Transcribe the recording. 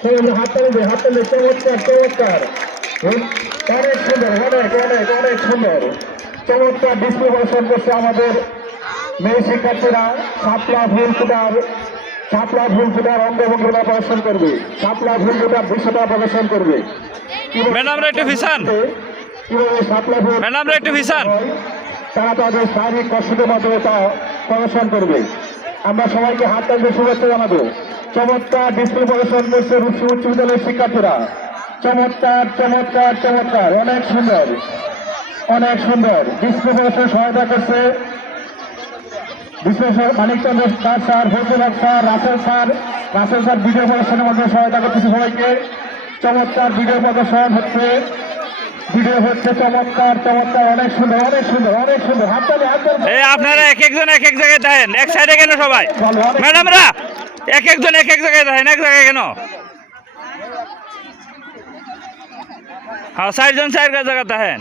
হাততালি চমৎকার চমৎকার অনেক সুন্দর অনেক অনেক অনেক সুন্দর চমৎকার ডিসপ্লে প্রদর্শন করছে আমাদের মেয়ে শিক্ষার্থীরা। শাপলা ফুল ফুটার অঙ্গভঙ্গিটা প্রদর্শন করবে, শাপলা ফুল ফুটার দৃশ্যটা প্রদর্শন করবে। ম্যাডামরা একটু ভিসান, কিভাবে শাপলা ফুল ম্যাডামরা একটু ভিসান। তারা তাদের শারীরিক কষ্টের মাধ্যমে তা প্রদর্শন করবে। আমরা সবাইকে হাত তালিয়ে শুভেচ্ছা জানাবো। চমৎকার ডিসপ্লে প্রদর্শন করছে রূপসী উচ্চ বিদ্যালয়ের শিক্ষার্থীরা। চমৎকার চমৎকার চমৎকার অনেক সুন্দর অনেক সুন্দর ডিসপ্লে প্রদর্শন সহায়তা করছে বিশ্লেষক মানিকচন্দ্র দাস স্যার, ফজলুল হক স্যার, রাসেল স্যার ভিডিও প্রদর্শনের মধ্যে সহায়তা করতেছে সবাইকে। চমৎকার ভিডিও প্রদর্শন হচ্ছে, ভিডিও হচ্ছে চমৎকার চমৎকার অনেক সুন্দর অনেক সুন্দর অনেক সুন্দর। হাততালি হাততালি। এই আপনারা এক একজন এক এক জায়গায় দেখেন, এক সাইডে কেন সবাই? ম্যাডামরা এক একজন এক এক জায়গায় দেখেন, এক জায়গায় কেন? হ্যাঁ, 4 জন 4 জায়গা দেখেন।